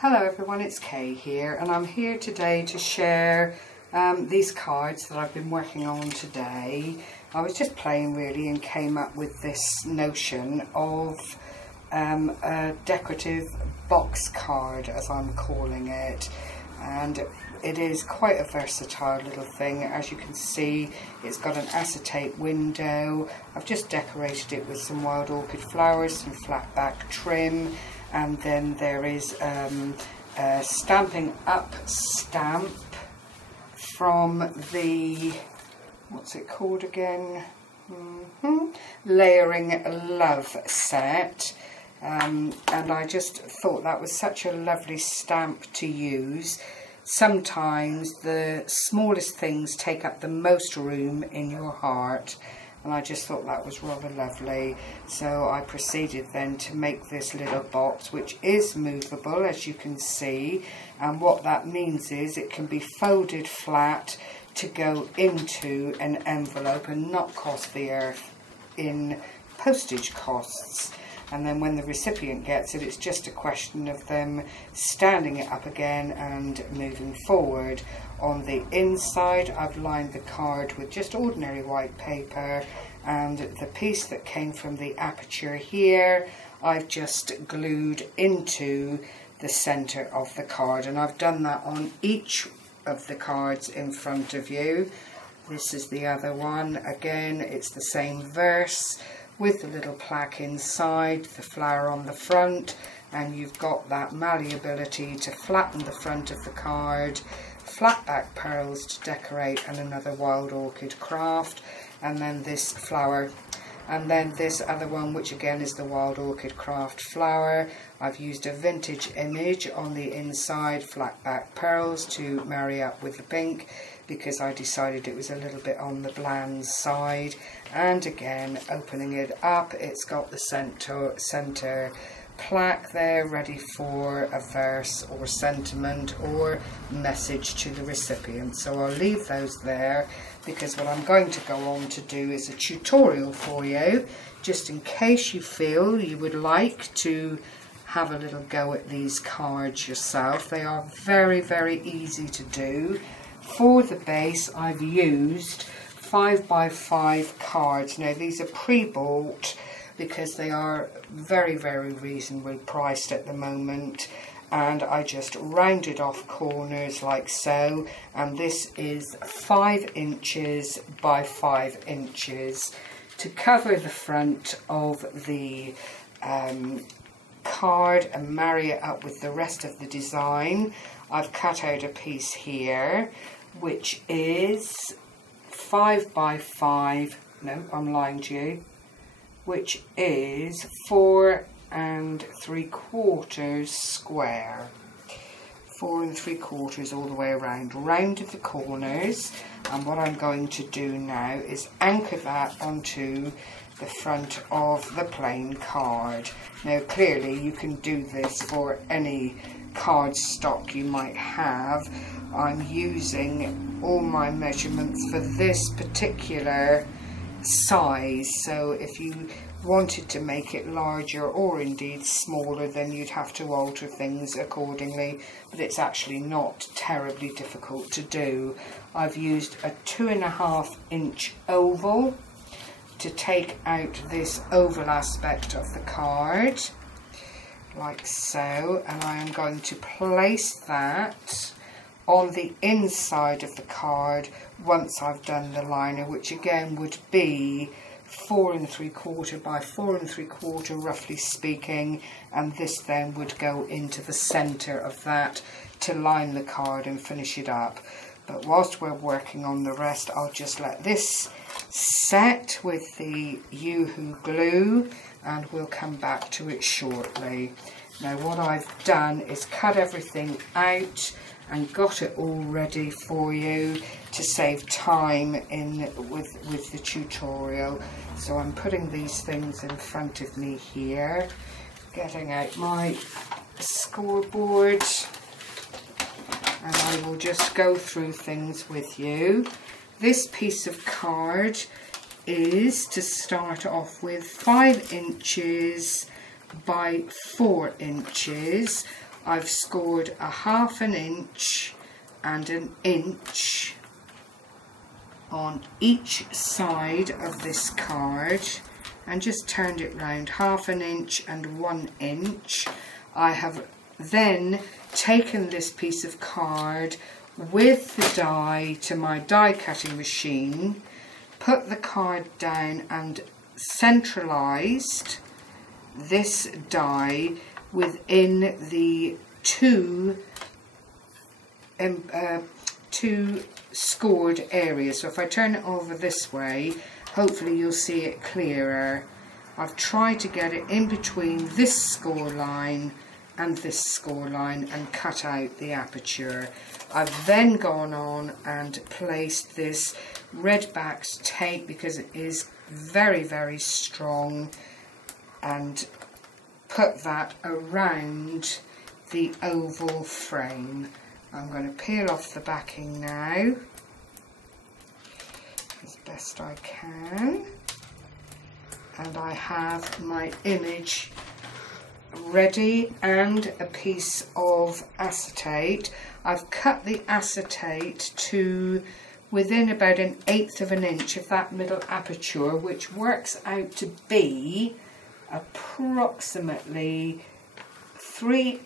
Hello everyone, it's Kay here, and I'm here today to share these cards that I've been working on today. I was just playing really and came up with this notion of a decorative box card, as I'm calling it, and it is quite a versatile little thing. As you can see, it's got an acetate window. I've just decorated it with some wild orchid flowers, some flat back trim, and then there is a Stamping Up stamp from the, what's it called again? Layering Love set. And I just thought that was such a lovely stamp to use. Sometimes the smallest things take up the most room in your heart, and I just thought that was rather lovely. So I proceeded then to make this little box, which is movable, as you can see, and what that means is it can be folded flat to go into an envelope and not cost the earth in postage costs. And then when the recipient gets it, it's just a question of them standing it up again and moving forward. On the inside, I've lined the card with just ordinary white paper, and the piece that came from the Appeture here, I've just glued into the center of the card, and I've done that on each of the cards in front of you. This is the other one. Again, it's the same verse, with the little plaque inside, the flower on the front, and you've got that malleability to flatten the front of the card, flat back pearls to decorate, and another wild orchid craft, and then this flower, and then this other one, which again is the wild orchid craft flower. I've used a vintage image on the inside, flat back pearls to marry up with the pink, because I decided it was a little bit on the bland side. And again, opening it up, it's got the center plaque there ready for a verse or sentiment or message to the recipient. So I'll leave those there, because what I'm going to go on to do is a tutorial for you, just in case you feel you would like to have a little go at these cards yourself. They are very, very easy to do. For the base, I've used 5x5 cards. Now these are pre-bought because they are very, very reasonably priced at the moment, and I just rounded off corners like so, and this is 5 inches by 5 inches to cover the front of the card and marry it up with the rest of the design. I've cut out a piece here which is 5x5, no, I'm lying to you, which is 4 3/4 square. 4 3/4 all the way around, rounded the corners, and what I'm going to do now is anchor that onto the front of the plain card. Now clearly you can do this for any card stock you might have. I'm using all my measurements for this particular size, so if you wanted to make it larger or indeed smaller, then you'd have to alter things accordingly, but it's actually not terribly difficult to do. I've used a 2.5 inch oval to take out this oval aspect of the card, like so, and I am going to place that on the inside of the card once I've done the liner, which again would be 4 3/4 by 4 3/4 roughly speaking, and this then would go into the center of that to line the card and finish it up. But whilst we're working on the rest, I'll just let this set with the Yoo-hoo glue, and we'll come back to it shortly. Now what I've done is cut everything out and got it all ready for you to save time with the tutorial. So I'm putting these things in front of me here, getting out my scoreboard, and I will just go through things with you. This piece of card is, to start off with, 5 inches by 4 inches. I've scored a 1/2 inch and an inch on each side of this card and just turned it round, 1/2 inch and 1 inch. I have then taken this piece of card with the die to my die cutting machine, put the card down and centralised this die within the two scored areas. So if I turn it over this way, hopefully you'll see it clearer. I've tried to get it in between this score line and this score line and cut out the aperture. I've then gone on and placed this red backed tape because it is very, very strong, and put that around the oval frame. I'm going to peel off the backing now as best I can, and I have my image ready and a piece of acetate. I've cut the acetate to within about 1/8 of an inch of that middle aperture, which works out to be approximately 3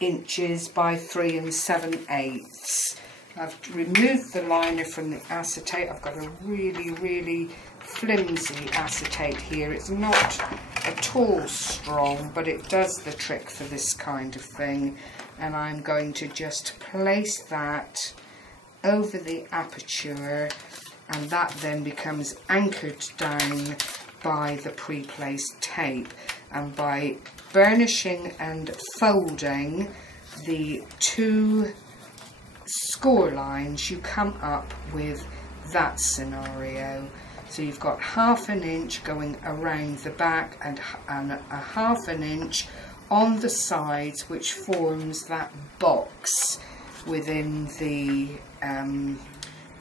inches by 3 7/8. I've removed the liner from the acetate. I've got a really flimsy acetate here. It's not at all strong, but it does the trick for this kind of thing. And I'm going to just place that over the aperture, and that then becomes anchored down by the pre-placed tape. And by burnishing and folding the two score lines, you come up with that scenario. So you've got 1/2 inch going around the back and a 1/2 inch on the sides, which forms that box within the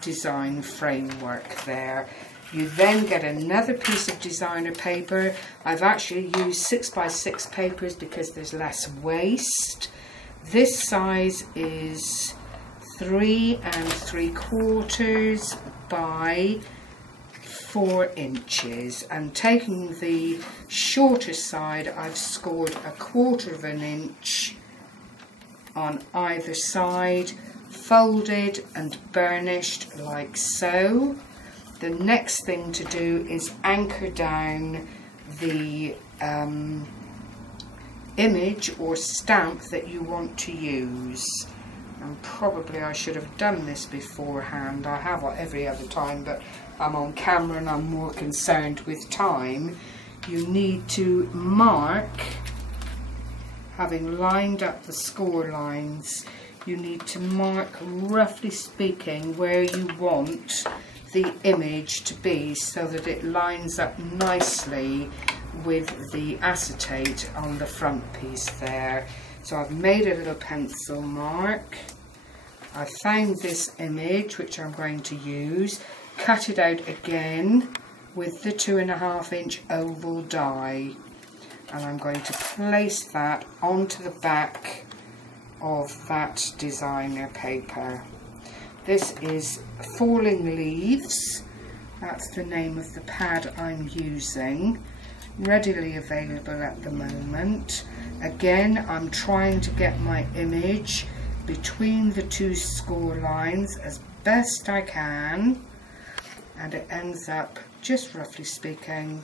design framework there. You then get another piece of designer paper. I've actually used 6x6 papers because there's less waste. This size is 3 3/4 by 4 inches, and taking the shorter side, I've scored 1/4 of an inch on either side, folded and burnished like so. The next thing to do is anchor down the image or stamp that you want to use. And probably I should have done this beforehand. I have every other time, but I'm on camera and I'm more concerned with time. You need to mark, having lined up the score lines, you need to mark, roughly speaking, where you want the image to be so that it lines up nicely with the acetate on the front piece there. So I've made a little pencil mark. I found this image, which I'm going to use, cut it out again with the 2.5 inch oval die, and I'm going to place that onto the back of that designer paper. This is Falling Leaves, that's the name of the pad I'm using, readily available at the moment. Again, I'm trying to get my image between the two score lines as best I can, and it ends up, just roughly speaking,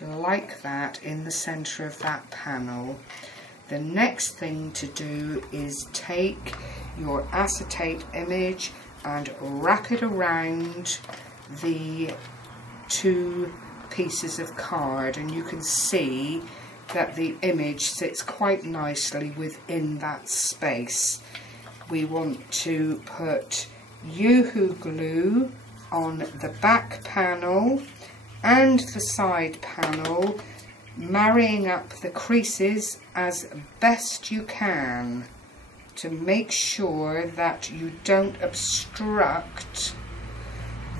like that in the center of that panel. The next thing to do is take your acetate image and wrap it around the two pieces of card, and you can see that the image sits quite nicely within that space. We want to put Yoo-hoo glue on the back panel and the side panel, marrying up the creases as best you can to make sure that you don't obstruct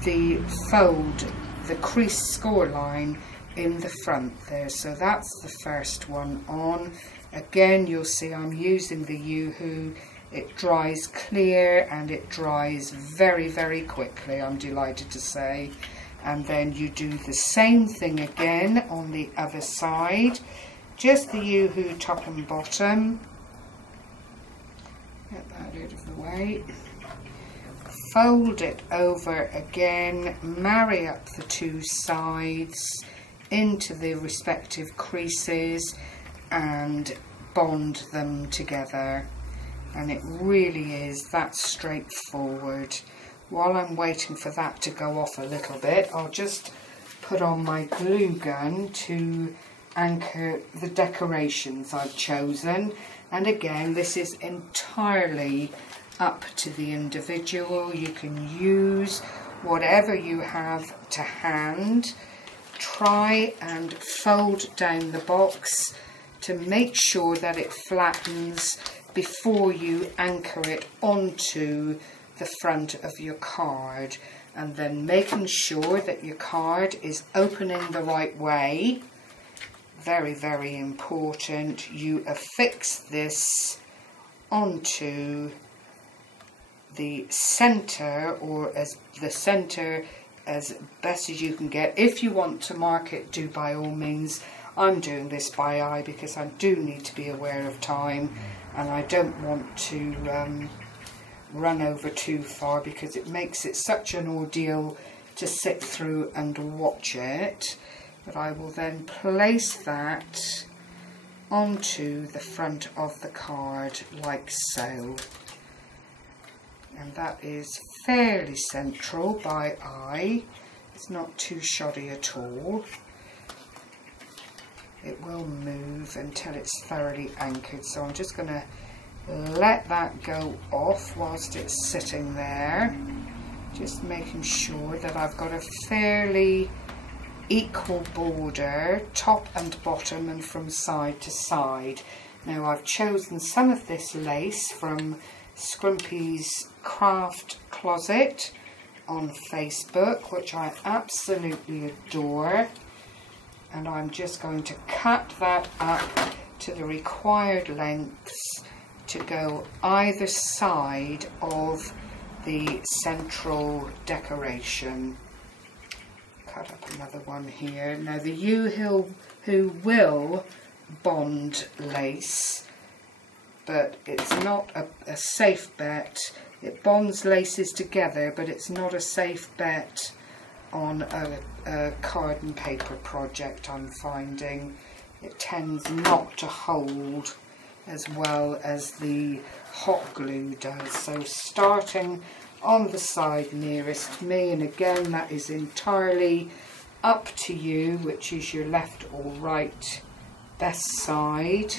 the fold, the crease score line in the front there. So that's the first one on, Again, you'll see I'm using the Yoo-hoo. It dries clear and it dries very, very quickly, I'm delighted to say. And then you do the same thing again on the other side. Just the Yoo-hoo top and bottom. Get that out of the way. Fold it over again, marry up the two sides into the respective creases and bond them together. And it really is that straightforward. While I'm waiting for that to go off a little bit, I'll just put on my glue gun to anchor the decorations I've chosen. And again, this is entirely up to the individual. You can use whatever you have to hand. Try and fold down the box to make sure that it flattens before you anchor it onto the front of your card, and then making sure that your card is opening the right way. Very, very important. You affix this onto the center, or as the center as best as you can get. If you want to mark it, do by all means. I'm doing this by eye because I do need to be aware of time, and I don't want to run over too far because it makes it such an ordeal to sit through and watch it. But I will then place that onto the front of the card like so. And that is fairly central by eye. It's not too shoddy at all. It will move until it's thoroughly anchored. So I'm just going to let that go off whilst it's sitting there. Just making sure that I've got a fairly equal border, top and bottom and from side to side. Now I've chosen some of this lace from Scrumpy's Craft Closet on Facebook, which I absolutely adore, and I'm just going to cut that up to the required lengths to go either side of the central decoration. Cut up another one here. Now the Yoo-hoo will bond lace, but it's not a safe bet. It bonds laces together, but it's not a safe bet on a card and paper project, I'm finding. It tends not to hold as well as the hot glue does. So starting on the side nearest me, and again that is entirely up to you, which is your left or right best side.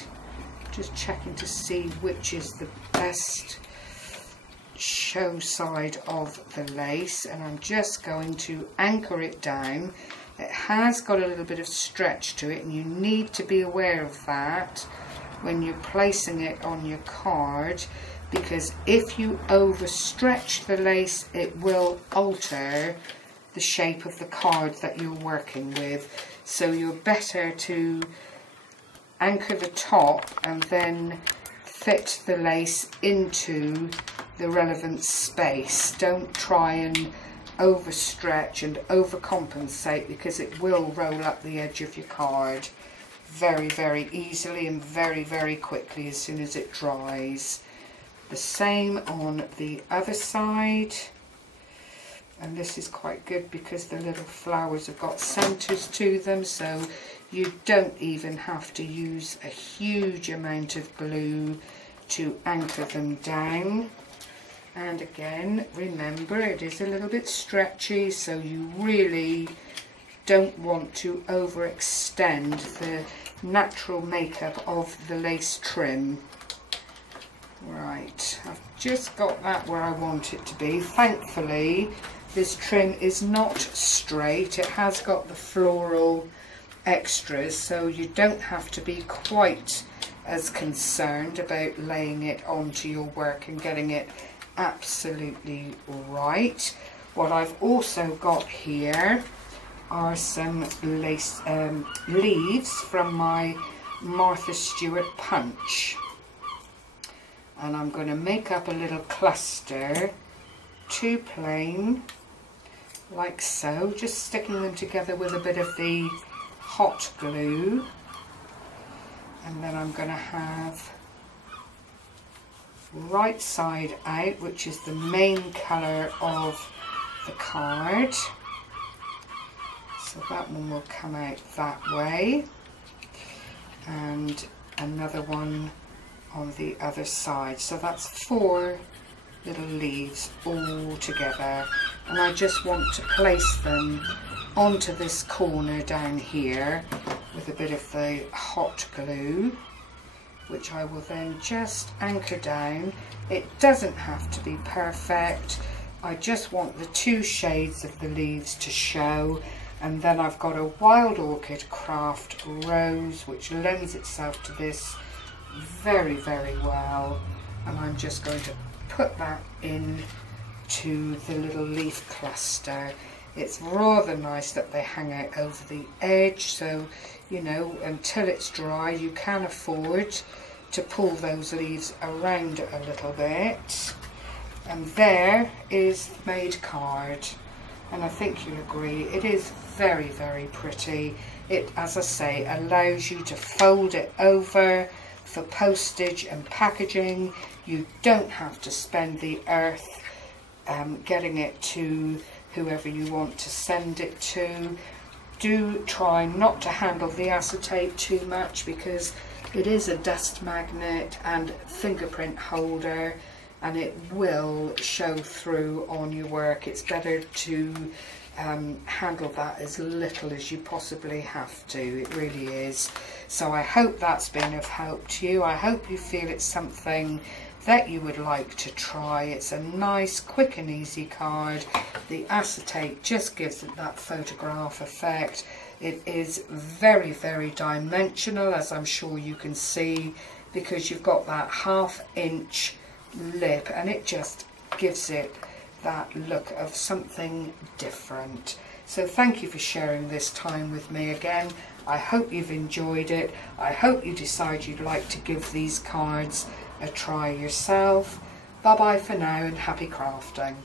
Just checking to see which is the best show side of the lace, and I'm just going to anchor it down. It has got a little bit of stretch to it, and you need to be aware of that when you're placing it on your card, because if you overstretch the lace, it will alter the shape of the card that you're working with. So you're better to anchor the top and then fit the lace into the relevant space. Don't try and overstretch and overcompensate, because it will roll up the edge of your card very, very easily and very, very quickly as soon as it dries. The same on the other side, and this is quite good because the little flowers have got centres to them, so you don't even have to use a huge amount of glue to anchor them down. And again, remember, it is a little bit stretchy, so you really don't want to overextend the natural makeup of the lace trim. Right, I've just got that where I want it to be. Thankfully, this trim is not straight. It has got the floral extras, so you don't have to be quite as concerned about laying it onto your work and getting it absolutely right. What I've also got here are some lace leaves from my Martha Stewart punch. And I'm going to make up a little cluster, 2 plain, like so, just sticking them together with a bit of the hot glue. And then I'm going to have right side out, which is the main colour of the card. So that one will come out that way. And another one on the other side. So that's 4 little leaves all together, and I just want to place them onto this corner down here with a bit of the hot glue, which I will then just anchor down. It doesn't have to be perfect, I just want the 2 shades of the leaves to show. And then I've got a Wild Orchid Craft Rose, which lends itself to this very, very well, and I'm just going to put that in to the little leaf cluster. It's rather nice that they hang out over the edge, so you know, until it's dry you can afford to pull those leaves around a little bit. And there is the made card, and I think you'll agree it is very, very pretty. It, as I say, allows you to fold it over for postage and packaging. You don't have to spend the earth getting it to whoever you want to send it to. Do try not to handle the acetate too much, because it is a dust magnet and fingerprint holder, and it will show through on your work. It's better to handle that as little as you possibly have to. It really is. So I hope that's been of help to you. I hope you feel it's something that you would like to try. It's a nice, quick and easy card. The acetate just gives it that photograph effect. It is very, very dimensional, as I'm sure you can see, because you've got that 1/2 inch lip, and it just gives it that look of something different. So thank you for sharing this time with me again. I hope you've enjoyed it. I hope you decide you'd like to give these cards a try yourself. Bye bye for now, and happy crafting.